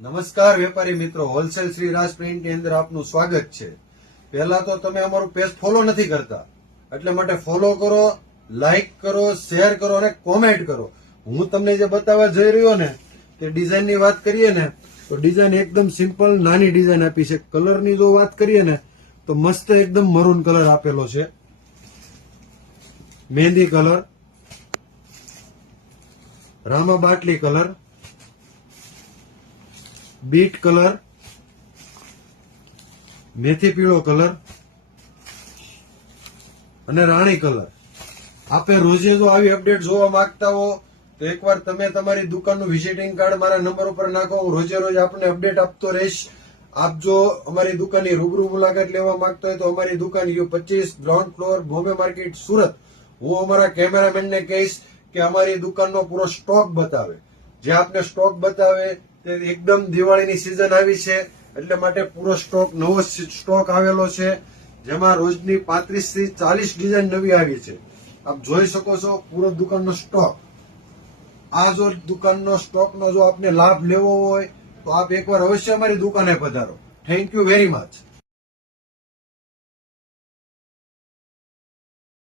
નમસ્કાર વેપારી મિત્રો, હોલસેલ શ્રી રાજ પ્રિન્ટ ની અંદર આપનું સ્વાગત છે। પહેલા તો તમે અમારું પેજ ફોલો નથી કરતા, એટલે માટે ફોલો કરો, લાઈક કરો, શેર કરો અને કોમેન્ટ કરો। હું તમને જે બતાવવા જઈ રહ્યો ને તે ડિઝાઇન ની વાત કરીએ ને તો ડિઝાઇન એકદમ સિમ્પલ નાની ડિઝાઇન આપી છે। કલર ની જો વાત કરીએ ને તો મસ્ત એકદમ મરૂન કલર આપેલો છે, મહેંદી કલર, રામા બાટલી કલર, બીટ કલર, મેથી પીળો કલર અને રાણી કલર। આપે રોજે જો આવી અપડેટ જોવા માંગતા હો તો એકવાર તમે તમારી દુકાનનું વિઝિટિંગ કાર્ડ મારા નંબર ઉપર નાખો। હું રોજે રોજ આપને અપડેટ આપતો રહીશ। આપ જો અમારી દુકાનની રૂબરૂ મુલાકાત લેવા માંગતા હોય તો અમારી દુકાન U25 ground floor, Bombay market, Surat. હું અમારા કેમેરામેનને કહીશ કે અમારી દુકાનનો પૂરો સ્ટોક બતાવે। જે આપને સ્ટોક બતાવે તે એકદમ દિવાળીની સિઝન આવી છે એટલે માટે પૂરો સ્ટોક, નવો સ્ટોક આવેલો છે, જેમાં રોજની 35 થી 40 ડિઝાઇન નવી આવી છે। આપ જોઈ શકો છો પૂરો દુકાનનો સ્ટોક। આ જો દુકાનનો સ્ટોકનો જો આપને લાભ લેવો હોય તો આપ એકવાર અવશ્ય અમારી દુકાને પધારો। Thank you very much.